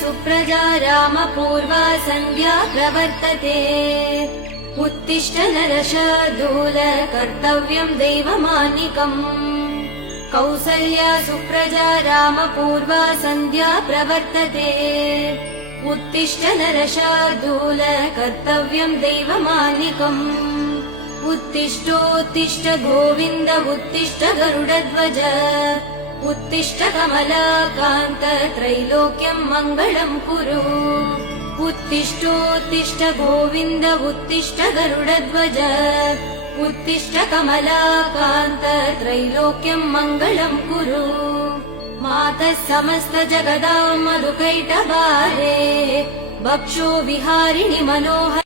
सुप्रजा रामपूर्वा सन्ध्या प्रवर्तते उत्तिष्ठ नरशार्दूल कर्तव्यम् दैवमानिकम् कौसल्या सुप्रजा रामपूर्वा सन्ध्या प्रवर्तते उत्तिष्ठ नरशार्दूल कर्तव्यम् दैवमानिकम् उत्तिष्ठोत्तिष्ठ गोविन्द उत्तिष्ठ गरुडध्वज उत्तिष्ठ कमलाकान्त त्रैलोक्यम् मङ्गलम् कुरु उत्तिष्ठोत्तिष्ठ गोविन्द उत्तिष्ठ गरुडध्वज उत्तिष्ठ कमलाकान्त त्रैलोक्यम् मङ्गलम् कुरु मातः समस्त जगदाम् मधुकैटभारे वक्षो विहारिणि मनोहर